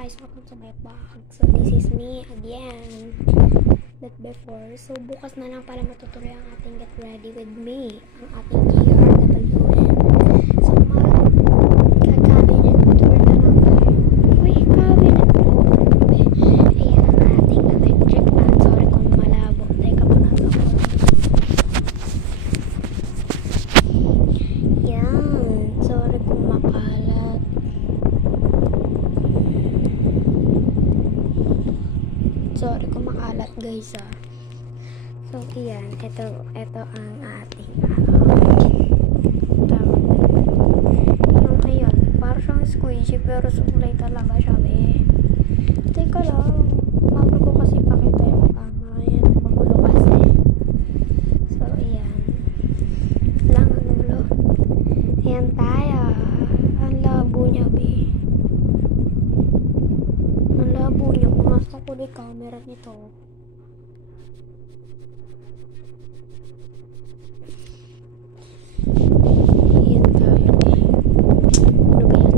guys, welcome to my vlog. So this is me again, but before, so bukas na lang pala matutuloy ang ating get ready with me, ang ating GRWN. So mag-cabinet tour na lang tayo. Uy, cabinet tour. Ayan ang ating electric fan. Sorry kung malabo. Teka mo na ako. Yan. Sorry kung makalat. Sorry kung makalat guys ah. So iyan, ito ang ating tawag yung ayun, parang siyang squishy pero sukulay talaga siya teka lang, mapag ko kasi pakita yung camera yan, magulo kasi. So iyan lang ang ulo. Ayan tayo, ang labo niya ang labo niya, pumasok ko yung camera nito. Ayan tayo ano ba yan?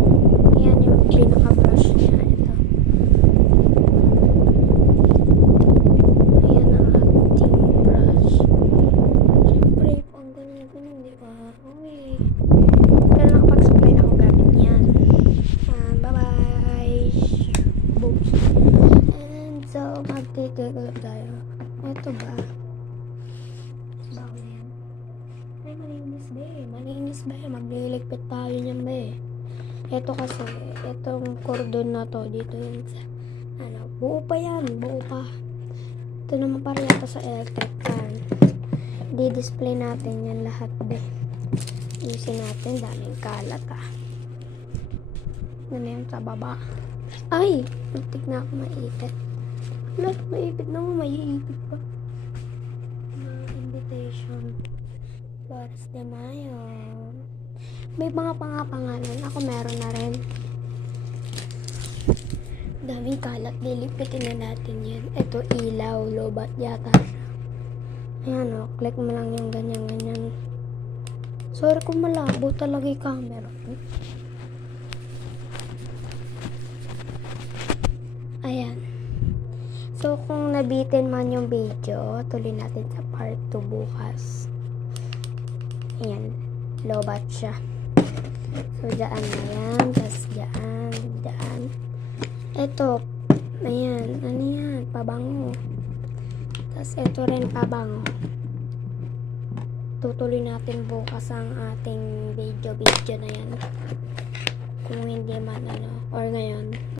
Ayan yung pinaka-brush niya. Ito. Ayan ang ating brush. Siyempre, ang ganyan-ganyan, di ba? Okay. Pero nakapag-supply na ako gamit niyan. Bye-bye! Books. And so, magtitigulo tayo. Ito ba? Bawal yan. Ay, malinis ba? Magliligpit tayo niyan ba eh. Ito kasi, itong cordon na to, dito yun sa, buo pa yan, buo pa. Ito naman para yata sa electric fan. Di-display natin yan lahat be. Iusin natin, daming kalat ah. Ano yan sa baba? Ay! Muntik na ako maipit. Wala, maipit na mo, maiipit pa. Invitation. Flores de Mayo. May mga pangalan. Ako meron na rin. Daming kalat. Lilipitin na natin yan. Ito ilaw. Lobat yata siya. Ayan o. Click mo lang yung ganyan-ganyan. Sorry kung malabo talaga yung camera. Ayan. So, kung nabitin man yung video, tuloy natin sa part 2 bukas. Ayan. Lobat siya. So, dyan na yan. Tapos, dyan. Ito. Ayan. Ano yan? Pabango. Tapos, ito rin pabango. Tutuloy natin bukas ang ating video na yan. Kung hindi man or ngayon.